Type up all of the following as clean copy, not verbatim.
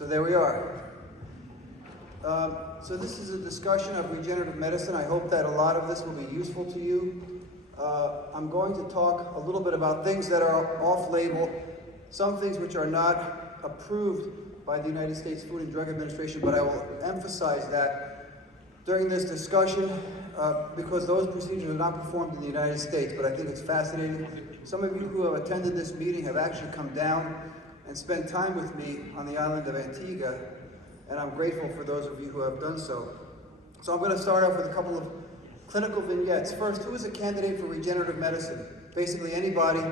So there we are. So this is a discussion of regenerative medicine. I hope that a lot of this will be useful to you. I'm going to talk a little bit about things that are off-label, some things which are not approved by the United States Food and Drug Administration, but I will emphasize that during this discussion because those procedures are not performed in the United States, but I think it's fascinating. Some of you who have attended this meeting have actually come down and spent time with me on the island of Antigua, and I'm grateful for those of you who have done so. So I'm going to start off with a couple of clinical vignettes. First, who is a candidate for regenerative medicine? Basically anybody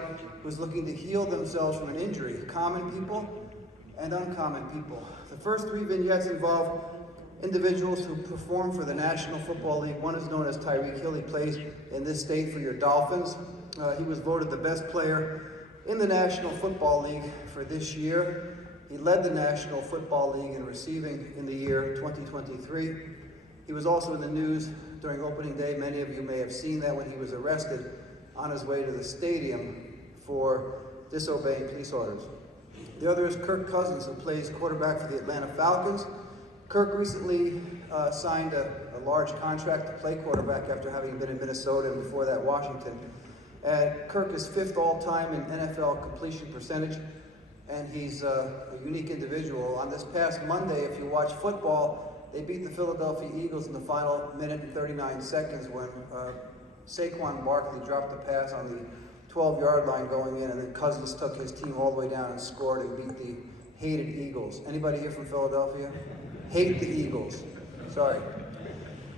who's looking to heal themselves from an injury, common people and uncommon people. The first three vignettes involve individuals who perform for the National Football League. One is known as Tyreek Hill. He plays in this state for your Dolphins. He was voted the best player in the National Football League for this year. He led the National Football League in receiving in the year 2023. He was also in the news during opening day. Many of you may have seen that when he was arrested on his way to the stadium for disobeying police orders. The other is Kirk Cousins, who plays quarterback for the Atlanta Falcons. Kirk recently signed a large contract to play quarterback after having been in Minnesota and before that Washington. And Kirk is fifth all-time in NFL completion percentage, and he's a unique individual. On this past Monday, if you watch football, they beat the Philadelphia Eagles in the final minute and 39 seconds when Saquon Barkley dropped the pass on the 12-yard line going in, and then Cousins took his team all the way down and scored and beat the hated Eagles. Anybody here from Philadelphia? Hate the Eagles. Sorry.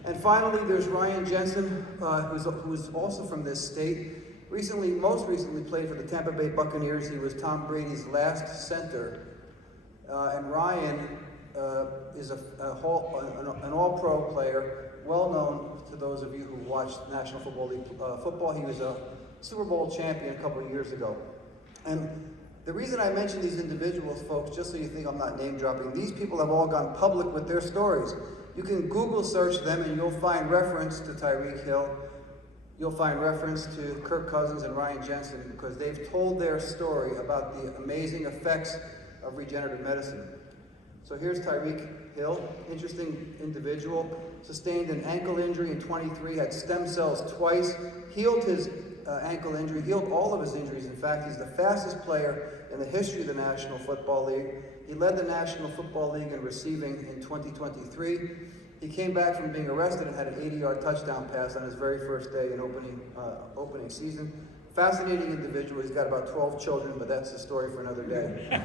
And finally, there's Ryan Jensen, who's also from this state. Most recently played for the Tampa Bay Buccaneers. He was Tom Brady's last center. And Ryan is an all-pro player, well known to those of you who watched National Football League football. He was a Super Bowl champion a couple of years ago. And the reason I mention these individuals, folks, just so you think I'm not name dropping, these people have all gone public with their stories. You can Google search them and you'll find reference to Tyreek Hill. You'll find reference to Kirk Cousins and Ryan Jensen because they've told their story about the amazing effects of regenerative medicine. So here's Tyreek Hill, interesting individual, sustained an ankle injury in 23, had stem cells twice, healed his ankle injury, healed all of his injuries. In fact, he's the fastest player in the history of the National Football League. He led the National Football League in receiving in 2023. He came back from being arrested and had an 80-yard touchdown pass on his very first day in opening season. Fascinating individual. He's got about 12 children, but that's a story for another day.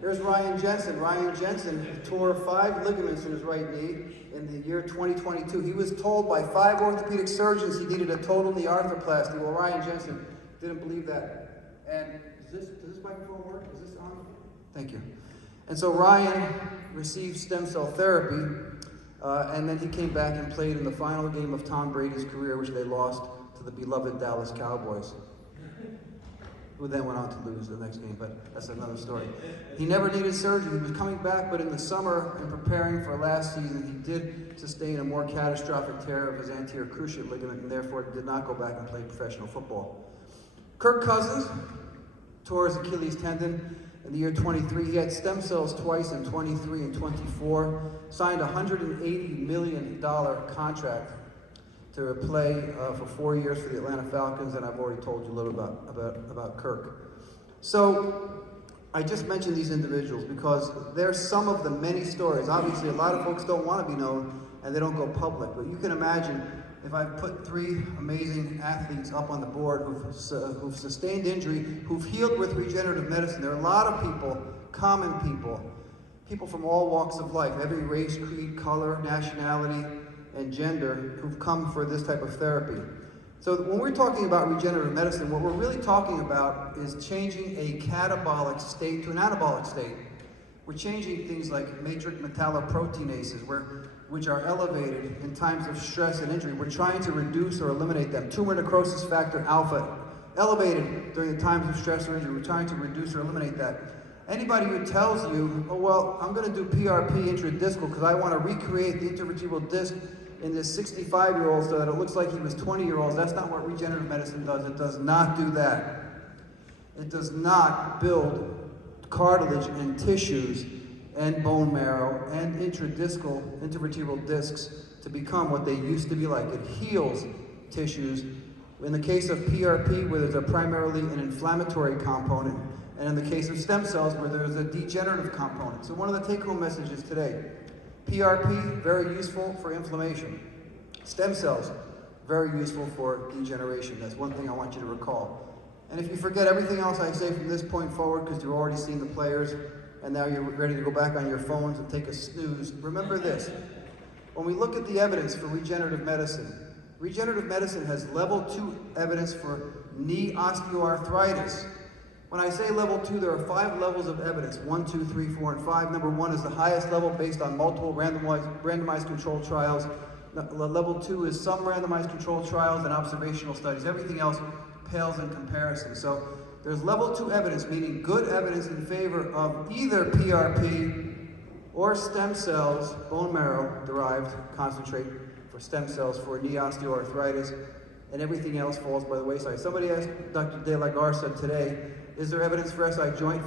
Here's Ryan Jensen. Ryan Jensen tore 5 ligaments in his right knee in the year 2022. He was told by 5 orthopedic surgeons he needed a total knee arthroplasty. Well, Ryan Jensen didn't believe that. And does this microphone work? Is this on? Thank you. And so Ryan received stem cell therapy, and then he came back and played in the final game of Tom Brady's career, which they lost to the beloved Dallas Cowboys, who then went on to lose the next game, but that's another story. He never needed surgery. He was coming back, but in the summer, in preparing for last season, he did sustain a more catastrophic tear of his anterior cruciate ligament, and therefore did not go back and play professional football. Kirk Cousins tore his Achilles tendon in the year 23. He had stem cells twice in 23 and 24, signed a $180 million contract to play for 4 years for the Atlanta Falcons, and I've already told you a little about Kirk. So I just mentioned these individuals because they're some of the many stories. Obviously, a lot of folks don't want to be known and they don't go public, but you can imagine if I put 3 amazing athletes up on the board who've sustained injury, who've healed with regenerative medicine. There are a lot of people, common people from all walks of life, every race, creed, color, nationality, and gender, who've come for this type of therapy. So when we're talking about regenerative medicine, what we're really talking about is changing a catabolic state to an anabolic state. We're changing things like matrix metalloproteinases, which are elevated in times of stress and injury. We're trying to reduce or eliminate them. Tumor necrosis factor alpha, elevated during the times of stress or injury. We're trying to reduce or eliminate that. Anybody who tells you, oh, well, I'm going to do PRP intradiscal because I want to recreate the intervertebral disc in this 65-year-old so that it looks like he was 20-year-olds, that's not what regenerative medicine does. It does not do that. It does not build cartilage and tissues and bone marrow and intervertebral discs to become what they used to be like. It heals tissues. In the case of PRP, where there's primarily an inflammatory component, and in the case of stem cells, where there's a degenerative component. So one of the take-home messages today, PRP, very useful for inflammation. Stem cells, very useful for degeneration. That's one thing I want you to recall. And if you forget everything else I say from this point forward, because you've already seen the players, and now you're ready to go back on your phones and take a snooze, remember this. When we look at the evidence for regenerative medicine has level 2 evidence for knee osteoarthritis. When I say level 2, there are 5 levels of evidence, 1, 2, 3, 4, and 5. Number 1 is the highest level based on multiple randomized controlled trials. Level 2 is some randomized controlled trials and observational studies. Everything else pales in comparison. So there's level 2 evidence, meaning good evidence in favor of either PRP or stem cells, bone marrow derived concentrate for stem cells for knee osteoarthritis, and everything else falls by the wayside. Somebody asked Dr. De La Garza today, is there evidence for SI joint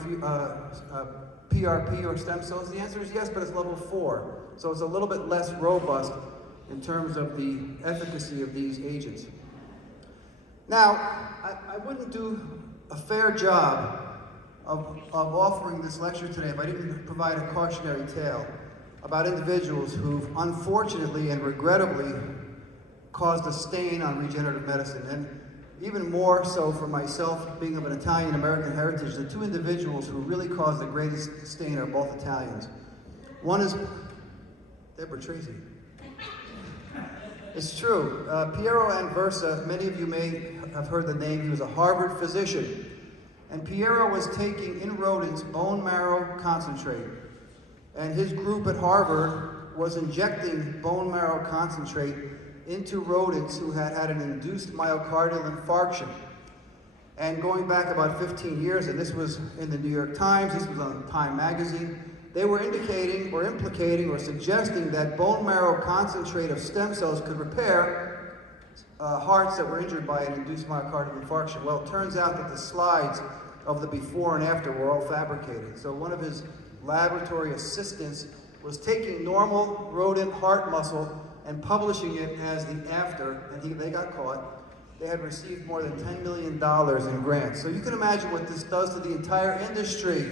PRP or stem cells? The answer is yes, but it's level 4. So it's a little bit less robust in terms of the efficacy of these agents. Now, I wouldn't do a fair job of offering this lecture today if I didn't provide a cautionary tale about individuals who've unfortunately and regrettably caused a stain on regenerative medicine. And even more so for myself, being of an Italian-American heritage, the 2 individuals who really caused the greatest stain are both Italians. One is Deborah Tracy. It's true. Piero Anversa, many of you may have heard the name. He was a Harvard physician. And Piero was taking in rodents bone marrow concentrate. And his group at Harvard was injecting bone marrow concentrate into rodents who had had an induced myocardial infarction. And going back about 15 years, and this was in the New York Times, this was on Time magazine, they were indicating or implicating or suggesting that bone marrow concentrate of stem cells could repair hearts that were injured by an induced myocardial infarction. Well, it turns out that the slides of the before and after were all fabricated. So one of his laboratory assistants was taking normal rodent heart muscle and publishing it as the after, and they got caught. They had received more than $10 million in grants. So you can imagine what this does to the entire industry.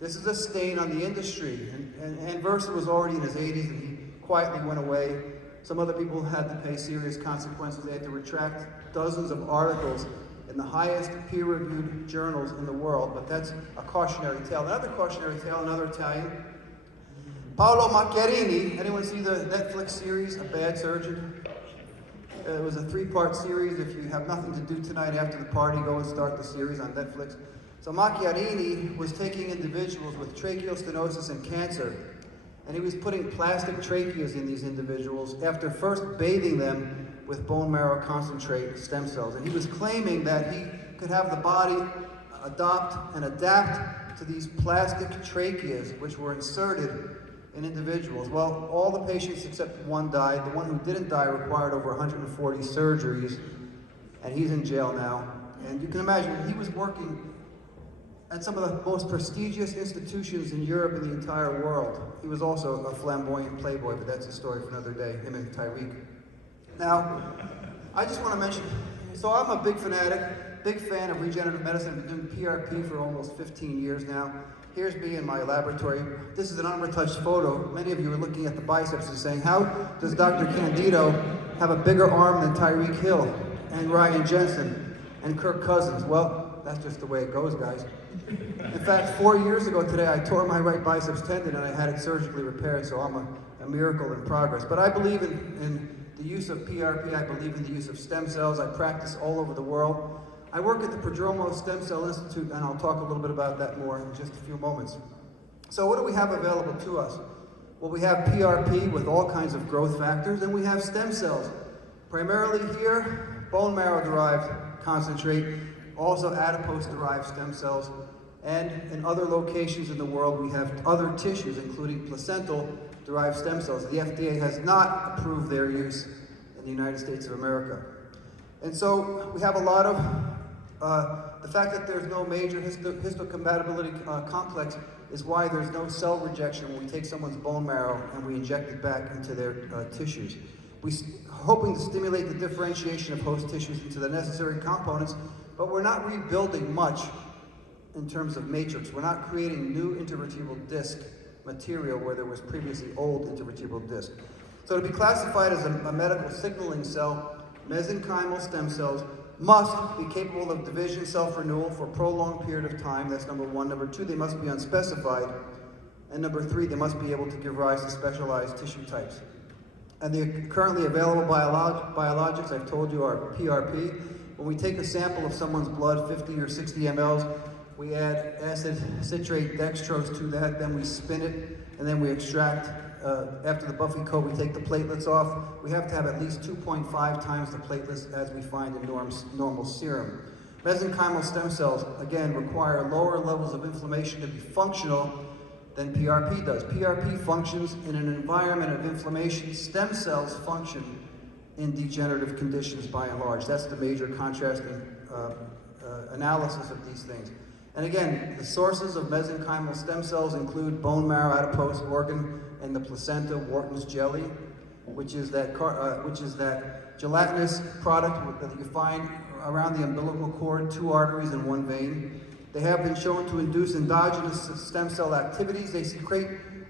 This is a stain on the industry. And Anversa was already in his 80s, and he quietly went away. Some other people had to pay serious consequences. They had to retract dozens of articles in the highest peer-reviewed journals in the world, but that's a cautionary tale. Another cautionary tale, another Italian. Paolo Macchiarini, anyone see the Netflix series, A Bad Surgeon? It was a 3-part series. If you have nothing to do tonight after the party, go and start the series on Netflix. So Macchiarini was taking individuals with tracheal stenosis and cancer, and he was putting plastic tracheas in these individuals after first bathing them with bone marrow concentrate stem cells. And he was claiming that he could have the body adopt and adapt to these plastic tracheas, which were inserted in individuals. Well, all the patients except one died. The one who didn't die required over 140 surgeries, and he's in jail now. And you can imagine, he was working at some of the most prestigious institutions in Europe and the entire world. He was also a flamboyant playboy, but that's a story for another day, him and Tyreek. Now, I just want to mention, so I'm a big fanatic, big fan of regenerative medicine. I've been doing PRP for almost 15 years now. Here's me in my laboratory. This is an unretouched photo. Many of you are looking at the biceps and saying, how does Dr. Candido have a bigger arm than Tyreek Hill and Ryan Jensen and Kirk Cousins? Well, that's just the way it goes, guys. In fact, 4 years ago today, I tore my right biceps tendon and I had it surgically repaired, so I'm a miracle in progress. But I believe in the use of PRP. I believe in the use of stem cells. I practice all over the world. I work at the Prodromo Stem Cell Institute, and I'll talk a little bit about that more in just a few moments. So what do we have available to us? Well, we have PRP with all kinds of growth factors, and we have stem cells. Primarily here, bone marrow-derived concentrate, also adipose-derived stem cells, and in other locations in the world, we have other tissues, including placental-derived stem cells. The FDA has not approved their use in the United States of America. And so we have a lot of The fact that there's no major histocompatibility complex is why there's no cell rejection when we take someone's bone marrow and we inject it back into their tissues. We're hoping to stimulate the differentiation of host tissues into the necessary components, but we're not rebuilding much in terms of matrix. We're not creating new intervertebral disc material where there was previously old intervertebral disc. So to be classified as a medical signaling cell, mesenchymal stem cells must be capable of division, self-renewal for a prolonged period of time. That's number one. Number two, they must be unspecified. And number three, they must be able to give rise to specialized tissue types. And the currently available biologics, I've told you, are PRP. When we take a sample of someone's blood, 50 or 60 mLs, we add acid citrate dextrose to that, then we spin it, and then we extract. After the buffy coat, we take the platelets off. We have to have at least 2.5 times the platelets as we find in normal serum. Mesenchymal stem cells, again, require lower levels of inflammation to be functional than PRP does. PRP functions in an environment of inflammation. Stem cells function in degenerative conditions by and large. That's the major contrasting analysis of these things. And again, the sources of mesenchymal stem cells include bone marrow, adipose organ, and the placenta, Wharton's jelly, which is that gelatinous product that you find around the umbilical cord, 2 arteries and 1 vein. They have been shown to induce endogenous stem cell activities. They secrete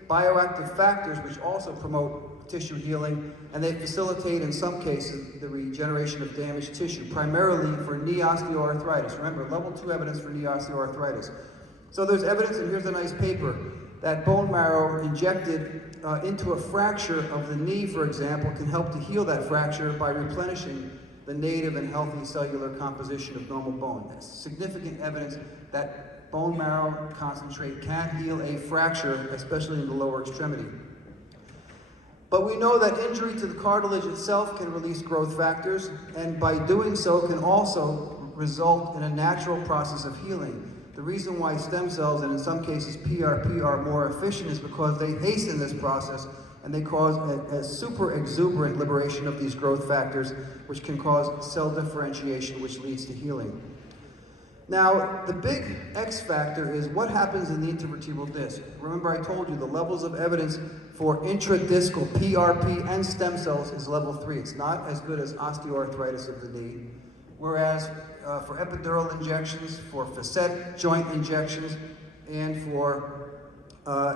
bioactive factors which also promote tissue healing, and they facilitate, in some cases, the regeneration of damaged tissue, primarily for knee osteoarthritis. Remember, level 2 evidence for knee osteoarthritis. So there's evidence, and here's a nice paper, that bone marrow injected into a fracture of the knee, for example, can help to heal that fracture by replenishing the native and healthy cellular composition of normal bone. That's significant evidence that bone marrow concentrate can heal a fracture, especially in the lower extremity. But we know that injury to the cartilage itself can release growth factors, and by doing so can also result in a natural process of healing. The reason why stem cells, and in some cases PRP, are more efficient is because they hasten this process and they cause a super exuberant liberation of these growth factors, which can cause cell differentiation, which leads to healing. Now, the big X factor is what happens in the intervertebral disc. Remember, I told you the levels of evidence for intradiscal PRP and stem cells is level 3. It's not as good as osteoarthritis of the knee. Whereas for epidural injections, for facet joint injections, and for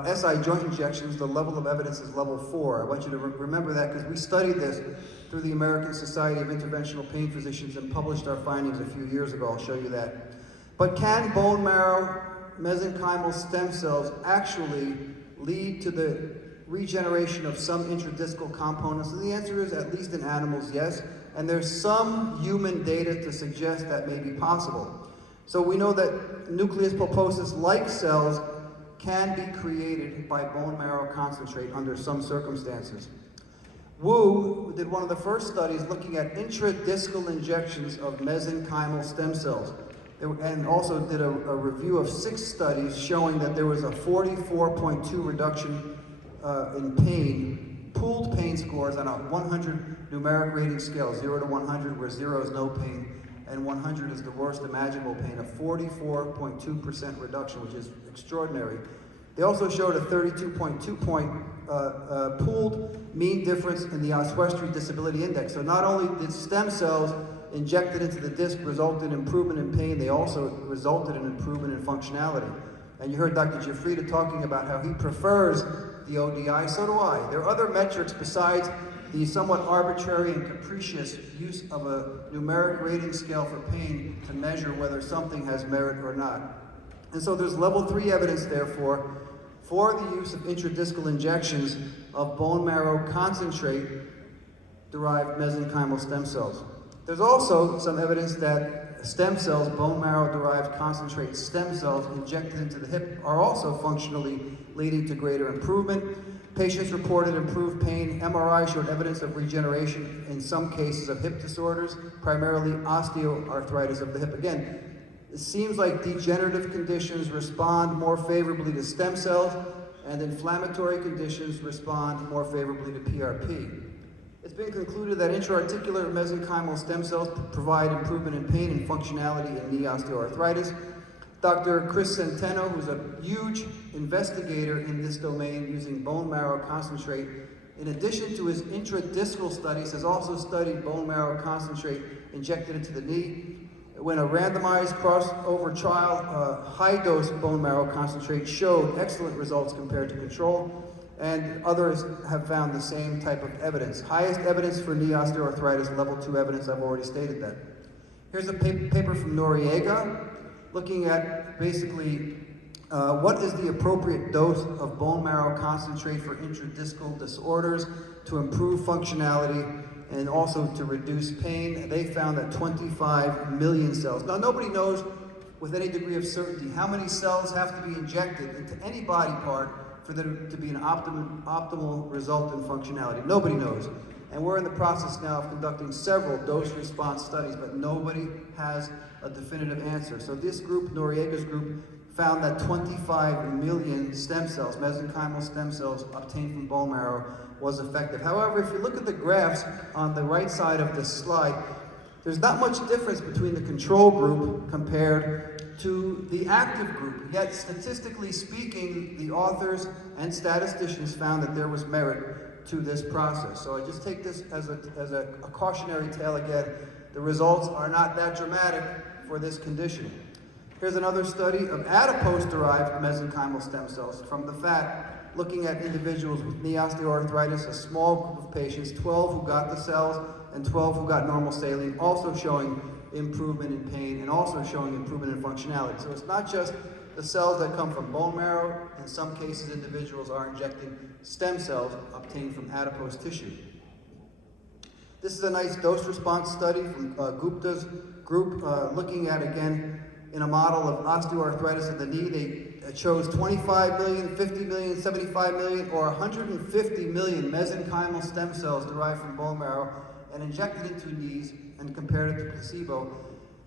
SI joint injections, the level of evidence is level 4. I want you to remember that because we studied this through the American Society of Interventional Pain Physicians and published our findings a few years ago. I'll show you that. But can bone marrow mesenchymal stem cells actually lead to the regeneration of some intradiscal components? And the answer is, at least in animals, yes. And there's some human data to suggest that may be possible. So we know that nucleus pulposus-like cells can be created by bone marrow concentrate under some circumstances. Wu did one of the first studies looking at intradiscal injections of mesenchymal stem cells, and also did a review of 6 studies showing that there was a 44.2 reduction in pain, pooled pain scores on a 100 numeric rating scale, 0 to 100, where 0 is no pain, and 100 is the worst imaginable pain, a 44.2% reduction, which is extraordinary. They also showed a 32.2 point pooled mean difference in the Oswestry Disability Index. So not only did stem cells injected into the disc result in improvement in pain, they also resulted in improvement in functionality. And you heard Dr. Giuffrida talking about how he prefers the ODI, so do I. There are other metrics besides the somewhat arbitrary and capricious use of a numeric rating scale for pain to measure whether something has merit or not. And so there's level 3 evidence, therefore, for the use of intradiscal injections of bone marrow concentrate derived mesenchymal stem cells. There's also some evidence that stem cells, bone marrow derived concentrate stem cells injected into the hip are also functionally leading to greater improvement. Patients reported improved pain. MRI showed evidence of regeneration in some cases of hip disorders, primarily osteoarthritis of the hip. Again, it seems like degenerative conditions respond more favorably to stem cells, and inflammatory conditions respond more favorably to PRP. It's been concluded that intra-articular mesenchymal stem cells provide improvement in pain and functionality in knee osteoarthritis. Dr. Chris Centeno, who's a huge investigator in this domain using bone marrow concentrate, in addition to his intradiscal studies, has also studied bone marrow concentrate injected into the knee. When a randomized crossover trial, high-dose bone marrow concentrate showed excellent results compared to control, and others have found the same type of evidence. Highest evidence for knee osteoarthritis, level 2 evidence, I've already stated that. Here's a paper from Noriega, looking at basically what is the appropriate dose of bone marrow concentrate for intradiscal disorders to improve functionality and also to reduce pain. They found that 25 million cells. Now, nobody knows with any degree of certainty how many cells have to be injected into any body part for there to be an optimal result in functionality. Nobody knows. And we're in the process now of conducting several dose-response studies, but nobody has a definitive answer. So this group, Noriega's group, found that 25 million stem cells, mesenchymal stem cells obtained from bone marrow, was effective. However, if you look at the graphs on the right side of this slide, there's not much difference between the control group compared to the active group. Yet, statistically speaking, the authors and statisticians found that there was merit to this process. So I just take this as a cautionary tale again. The results are not that dramatic for this condition. Here's another study of adipose-derived mesenchymal stem cells from the fat, looking at individuals with knee osteoarthritis, a small group of patients, 12 who got the cells and 12 who got normal saline, also showing improvement in pain and also showing improvement in functionality. So it's not just the cells that come from bone marrow. In some cases, individuals are injecting stem cells obtained from adipose tissue. This is a nice dose-response study from Gupta's group, looking at, again, in a model of osteoarthritis of the knee. They chose 25 million, 50 million, 75 million, or 150 million mesenchymal stem cells derived from bone marrow and injected into knees and compared it to placebo.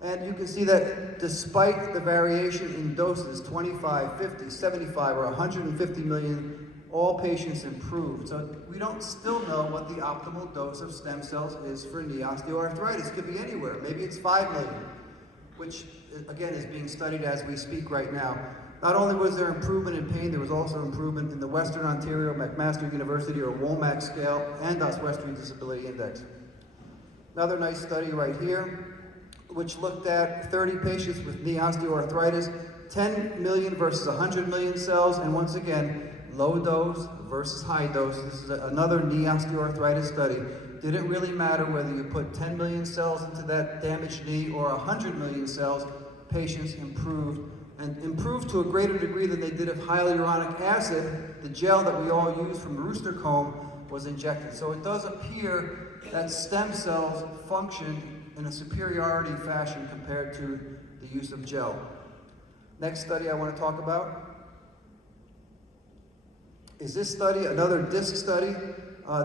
And you can see that despite the variation in doses, 25, 50, 75, or 150 million, all patients improved. So we don't still know what the optimal dose of stem cells is for knee osteoarthritis. It could be anywhere. Maybe it's 5 million, which again is being studied as we speak right now. Not only was there improvement in pain, there was also improvement in the Western Ontario McMaster University or WOMAC scale and US Western Disability Index. Another nice study right here, which looked at 30 patients with knee osteoarthritis, 10 million versus 100 million cells, and once again, low dose versus high dose. This is another knee osteoarthritis study. Didn't really matter whether you put 10 million cells into that damaged knee or 100 million cells, patients improved, and improved to a greater degree than they did if hyaluronic acid, the gel that we all use from rooster comb, was injected. So it does appear that stem cells function in a superiority fashion compared to the use of gel. Next study I want to talk about is this study, another disc study.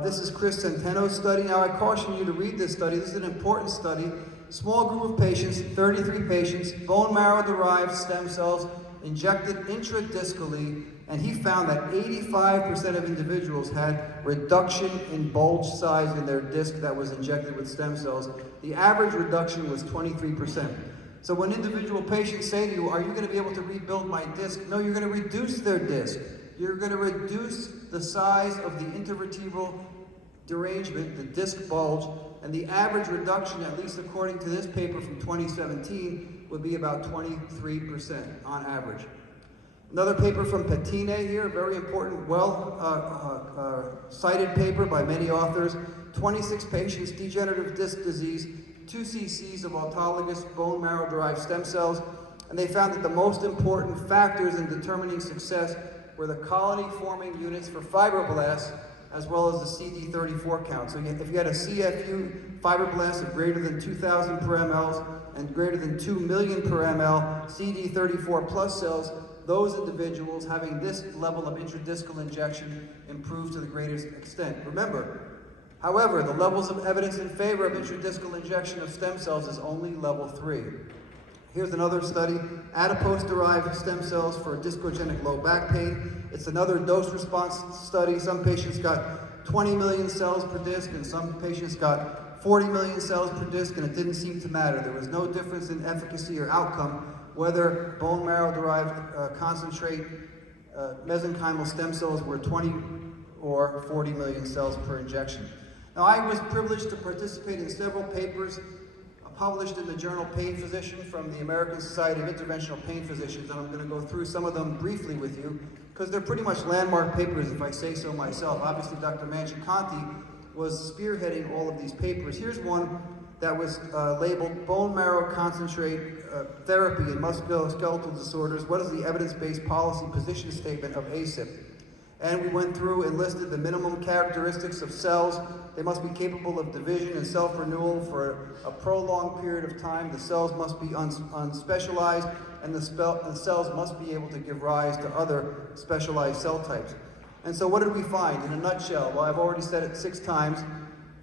This is Chris Centeno's study. Now I caution you to read this study. This is an important study. Small group of patients, 33 patients, bone marrow-derived stem cells injected intradiscally, and he found that 85% of individuals had reduction in bulge size in their disc that was injected with stem cells. The average reduction was 23%. So when individual patients say to you, are you going to be able to rebuild my disc? No, you're going to reduce their disc. You're going to reduce the size of the intervertebral derangement, the disc bulge, and the average reduction, at least according to this paper from 2017, would be about 23% on average. Another paper from Patine here, very important, cited paper by many authors. 26 patients, degenerative disc disease, 2 cc's of autologous bone marrow-derived stem cells, and they found that the most important factors in determining success were the colony-forming units for fibroblasts, as well as the CD34 count. So if you had a CFU fibroblast of greater than 2,000 per ml and greater than 2 million per ml CD34 plus cells, those individuals having this level of intradiscal injection improved to the greatest extent. Remember, however, the levels of evidence in favor of intradiscal injection of stem cells is only level 3. Here's another study, adipose-derived stem cells for discogenic low back pain. It's another dose-response study. Some patients got 20 million cells per disc, and some patients got 40 million cells per disc, and it didn't seem to matter. There was no difference in efficacy or outcome whether bone marrow-derived concentrate mesenchymal stem cells were 20 or 40 million cells per injection. Now, I was privileged to participate in several papers published in the journal Pain Physician from the American Society of Interventional Pain Physicians, and I'm going to go through some of them briefly with you, because they're pretty much landmark papers, if I say so myself. Obviously, Dr. Mangiaconti was spearheading all of these papers. Here's one that was labeled Bone Marrow Concentrate Therapy in Musculoskeletal Disorders. What is the evidence-based policy position statement of ACIP? And we went through and listed the minimum characteristics of cells. They must be capable of division and self-renewal for a prolonged period of time. The cells must be unspecialized, and the cells must be able to give rise to other specialized cell types. And so what did we find in a nutshell? Well, I've already said it 6 times.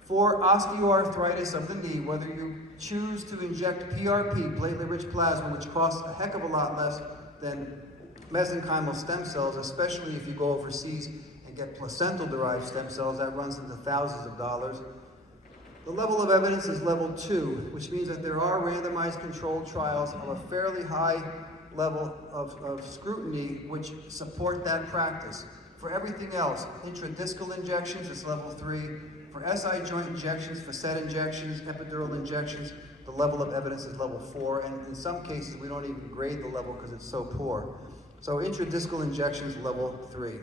For osteoarthritis of the knee, whether you choose to inject PRP, platelet-rich plasma, which costs a heck of a lot less than mesenchymal stem cells, especially if you go overseas and get placental-derived stem cells, that runs into thousands of dollars. The level of evidence is level 2, which means that there are randomized controlled trials of a fairly high level of scrutiny which support that practice. For everything else, intradiscal injections is level 3. For SI joint injections, facet injections, epidural injections, the level of evidence is level 4, and in some cases we don't even grade the level because it's so poor. So intradiscal injections, level 3.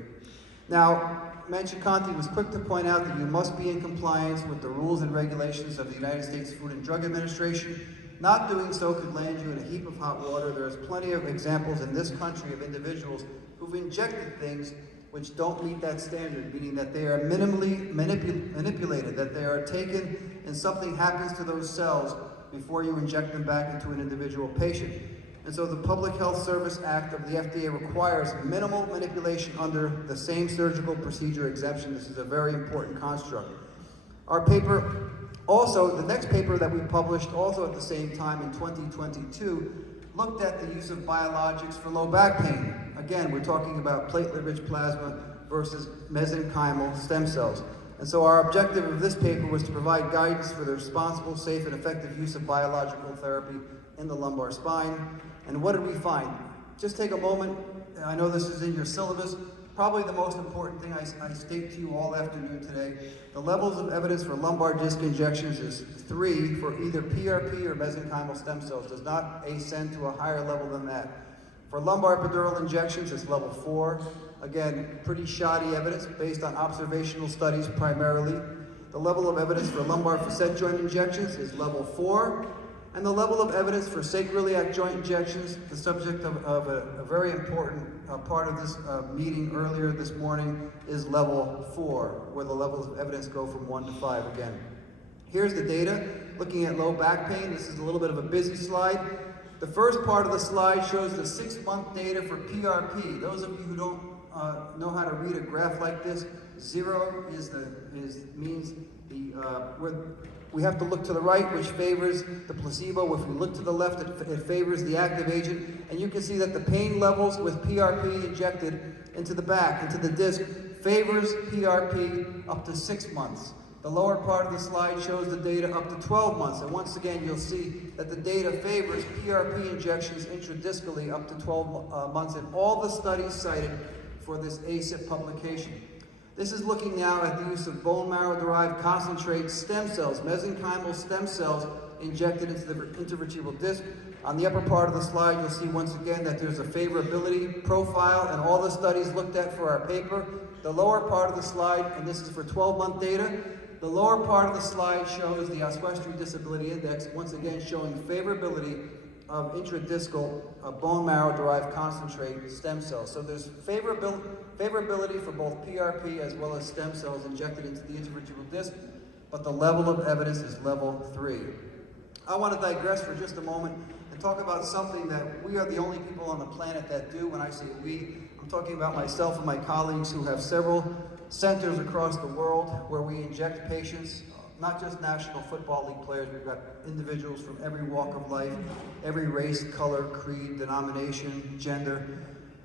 Now, Mangiaconti was quick to point out that you must be in compliance with the rules and regulations of the United States Food and Drug Administration. Not doing so could land you in a heap of hot water. There's plenty of examples in this country of individuals who've injected things which don't meet that standard, meaning that they are minimally manipulated, that they are taken and something happens to those cells before you inject them back into an individual patient. And so the Public Health Service Act of the FDA requires minimal manipulation under the same surgical procedure exemption. This is a very important construct. Our paper, also, the next paper that we published also at the same time in 2022, looked at the use of biologics for low back pain. Again, we're talking about platelet-rich plasma versus mesenchymal stem cells. And so our objective of this paper was to provide guidance for the responsible, safe, and effective use of biological therapy in the lumbar spine. And what did we find? Just take a moment. I know this is in your syllabus. Probably the most important thing I state to you all afternoon today. The levels of evidence for lumbar disc injections is 3 for either PRP or mesenchymal stem cells. Does not ascend to a higher level than that. For lumbar epidural injections, it's level 4. Again, pretty shoddy evidence based on observational studies primarily. The level of evidence for lumbar facet joint injections is level 4. And the level of evidence for sacroiliac joint injections, the subject of a very important part of this meeting earlier this morning, is level 4, where the levels of evidence go from 1 to 5 again. Here's the data, looking at low back pain. This is a little bit of a busy slide. The first part of the slide shows the 6-month data for PRP. Those of you who don't know how to read a graph like this, 0 means we have to look to the right, which favors the placebo. If we look to the left, it favors the active agent. And you can see that the pain levels with PRP injected into the back, into the disc, favors PRP up to 6 months. The lower part of the slide shows the data up to 12 months. And once again, you'll see that the data favors PRP injections intradiscally up to 12 months in all the studies cited for this ACIP publication. This is looking now at the use of bone marrow-derived concentrate stem cells, mesenchymal stem cells injected into the intervertebral disc. On the upper part of the slide, you'll see once again that there's a favorability profile in all the studies looked at for our paper. The lower part of the slide, and this is for 12-month data, the lower part of the slide shows the Oswestry Disability Index, once again showing favorability of intradiscal bone marrow-derived concentrate stem cells. So there's favorability for both PRP as well as stem cells injected into the intervertebral disc, but the level of evidence is level 3. I want to digress for just a moment and talk about something that we are the only people on the planet that do. When I say we, I'm talking about myself and my colleagues who have several centers across the world where we inject patients, not just National Football League players. We've got individuals from every walk of life, every race, color, creed, denomination, gender.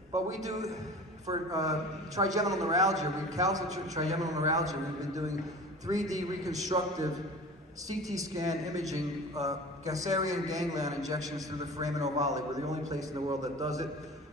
But we do for trigeminal neuralgia, recalcitrant trigeminal neuralgia, we've been doing 3D reconstructive CT scan imaging, Gasserian ganglion injections through the foramen ovale. We're the only place in the world that does it.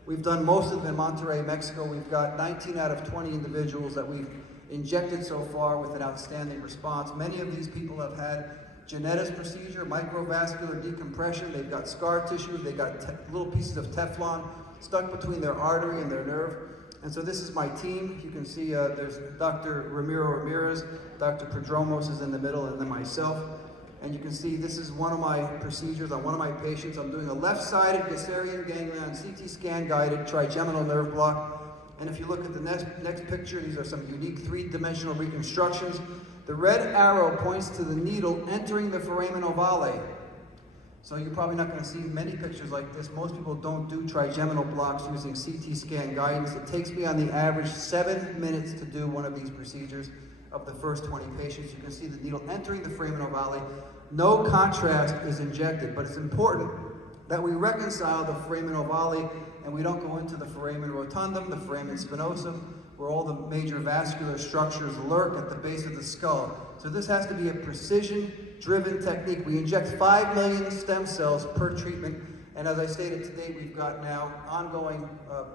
We've done most of them in Monterrey, Mexico. We've got 19 out of 20 individuals that we've injected so far with an outstanding response. Many of these people have had Genettis procedure, microvascular decompression. They've got scar tissue. They've got little pieces of Teflon stuck between their artery and their nerve. And so this is my team. You can see there's Dr. Ramiro Ramirez, Dr. Prodromos is in the middle, and then myself. And you can see this is one of my procedures on one of my patients. I'm doing a left-sided Gasserian ganglion CT scan guided trigeminal nerve block. And if you look at the next picture, these are some unique three-dimensional reconstructions. The red arrow points to the needle entering the foramen ovale. So you're probably not going to see many pictures like this. Most people don't do trigeminal blocks using CT scan guidance. It takes me on the average 7 minutes to do one of these procedures of the first 20 patients. You can see the needle entering the foramen ovale. No contrast is injected, but it's important that we reconcile the foramen ovale and we don't go into the foramen rotundum, the foramen spinosum, where all the major vascular structures lurk at the base of the skull. So this has to be a precision-driven technique. We inject 5 million stem cells per treatment, and as I stated today, we've got now ongoing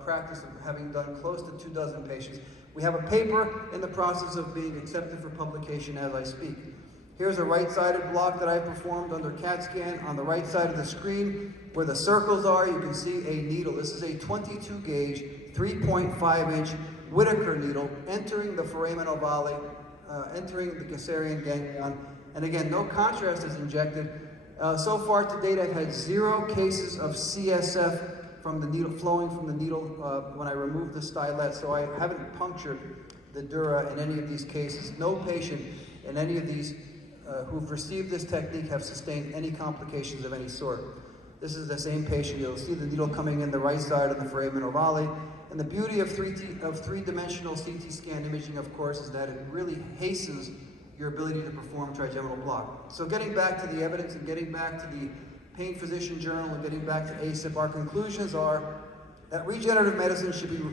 practice of having done close to 24 patients. We have a paper in the process of being accepted for publication as I speak. Here's a right-sided block that I performed under CAT scan. On the right side of the screen, where the circles are, you can see a needle. This is a 22 gauge, 3.5 inch Whitaker needle entering the foramen ovale, entering the Gasserian ganglion. And again, no contrast is injected. So far to date, I've had 0 cases of CSF from the needle, flowing from the needle when I removed the stylet. So I haven't punctured the dura in any of these cases. No patient in any of these who've received this technique have sustained any complications of any sort. This is the same patient. You'll see the needle coming in the right side of the foramen ovale. And the beauty of three-dimensional CT scan imaging, of course, is that it really hastens your ability to perform trigeminal block. So getting back to the evidence and getting back to the Pain Physician Journal and getting back to ACIP, our conclusions are that regenerative medicine should be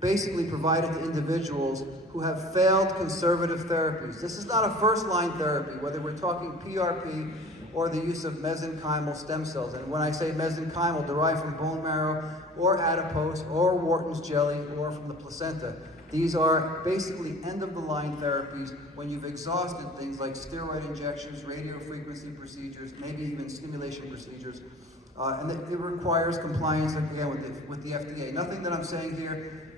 basically provided to individuals who have failed conservative therapies. This is not a first-line therapy, whether we're talking PRP or the use of mesenchymal stem cells. And when I say mesenchymal, derived from bone marrow or adipose or Wharton's jelly or from the placenta. These are basically end-of-the-line therapies when you've exhausted things like steroid injections, radiofrequency procedures, maybe even stimulation procedures. And it requires compliance, again, with the FDA. Nothing that I'm saying here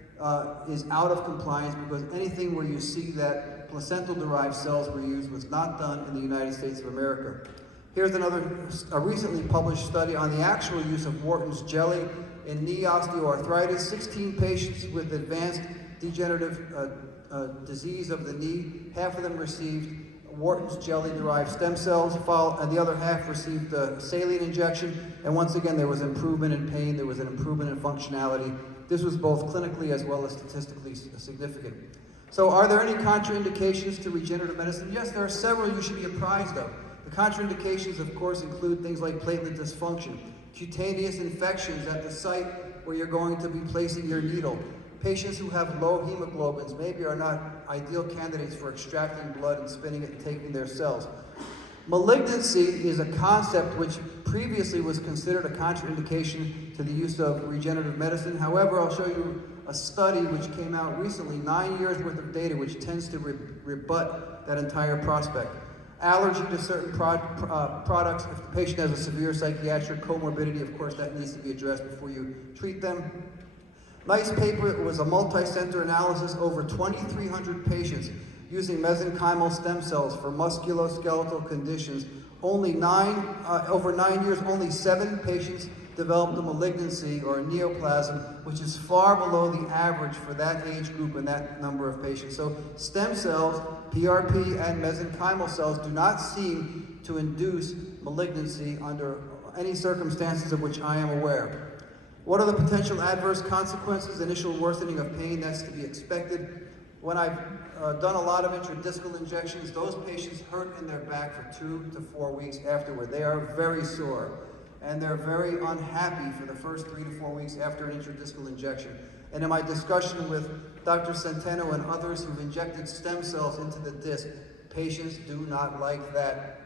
is out of compliance, because anything where you see that placental-derived cells were used was not done in the United States of America. Here's a recently published study on the actual use of Wharton's jelly in knee osteoarthritis. 16 patients with advanced degenerative disease of the knee. Half of them received Wharton's jelly-derived stem cells, and the other half received a saline injection. And once again, there was improvement in pain, there was an improvement in functionality. This was both clinically as well as statistically significant. So are there any contraindications to regenerative medicine? Yes, there are several you should be apprised of. The contraindications, of course, include things like platelet dysfunction, cutaneous infections at the site where you're going to be placing your needle. Patients who have low hemoglobins maybe are not ideal candidates for extracting blood and spinning it and taking their cells. Malignancy is a concept which previously was considered a contraindication to the use of regenerative medicine. However, I'll show you a study which came out recently, 9 years worth of data, which tends to rebut that entire prospect. Allergy to certain products. If the patient has a severe psychiatric comorbidity, of course, that needs to be addressed before you treat them. Nice paper. It was a multi-center analysis over 2,300 patients using mesenchymal stem cells for musculoskeletal conditions. Over 9 years, only 7 patients developed a malignancy or a neoplasm, which is far below the average for that age group and that number of patients. So stem cells, PRP and mesenchymal cells do not seem to induce malignancy under any circumstances of which I am aware. What are the potential adverse consequences? Initial worsening of pain, that's to be expected. When I've done a lot of intradiscal injections, those patients hurt in their back for 2 to 4 weeks afterward. They are very sore, and they're very unhappy for the first 3 to 4 weeks after an intradiscal injection. And in my discussion with Dr. Centeno and others who've injected stem cells into the disc, patients do not like that.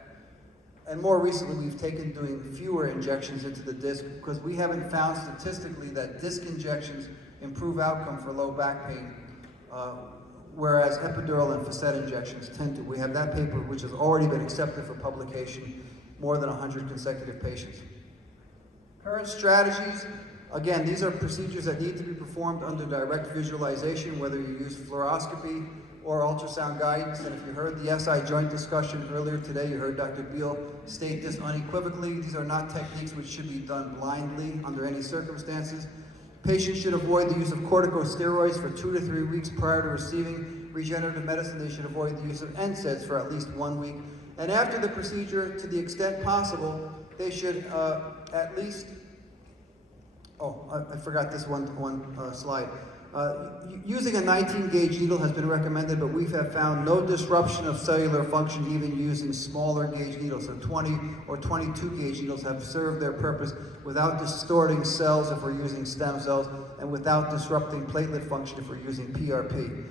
And more recently, we've taken doing fewer injections into the disc because we haven't found statistically that disc injections improve outcome for low back pain, whereas epidural and facet injections tend to. We have that paper which has already been accepted for publication, more than 100 consecutive patients. Current strategies, again, these are procedures that need to be performed under direct visualization, whether you use fluoroscopy or ultrasound guidance. And if you heard the SI joint discussion earlier today, you heard Dr. Beal state this unequivocally. These are not techniques which should be done blindly under any circumstances. Patients should avoid the use of corticosteroids for 2 to 3 weeks prior to receiving regenerative medicine. They should avoid the use of NSAIDs for at least 1 week. And after the procedure, to the extent possible, they should at least, I forgot this one slide. Using a 19-gauge needle has been recommended, but we have found no disruption of cellular function even using smaller gauge needles. So 20 or 22-gauge needles have served their purpose without distorting cells if we're using stem cells and without disrupting platelet function if we're using PRP.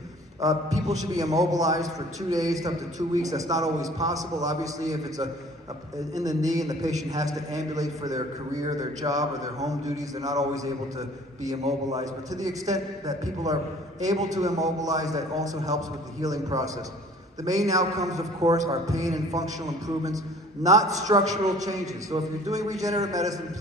People should be immobilized for 2 days to up to 2 weeks. That's not always possible. Obviously, if it's in the knee and the patient has to ambulate for their career, their job, or their home duties, they're not always able to be immobilized. But to the extent that people are able to immobilize, that also helps with the healing process. The main outcomes, of course, are pain and functional improvements, not structural changes. So if you're doing regenerative medicine,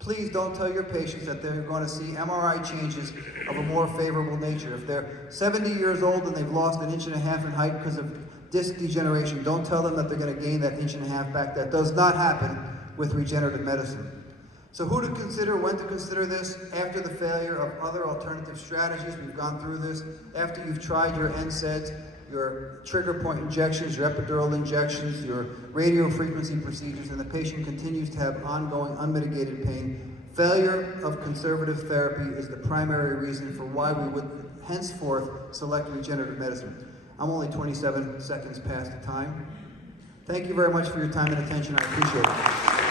please don't tell your patients that they're going to see MRI changes of a more favorable nature. If they're 70 years old and they've lost 1.5 inches in height because of disc degeneration, don't tell them that they're going to gain that 1.5 inches back. That does not happen with regenerative medicine. So who to consider, when to consider this? After the failure of other alternative strategies, we've gone through this. After you've tried your NSAIDs, your trigger point injections, your epidural injections, your radiofrequency procedures, and the patient continues to have ongoing unmitigated pain, failure of conservative therapy is the primary reason for why we would henceforth select regenerative medicine. I'm only 27 seconds past the time. Thank you very much for your time and attention. I appreciate it.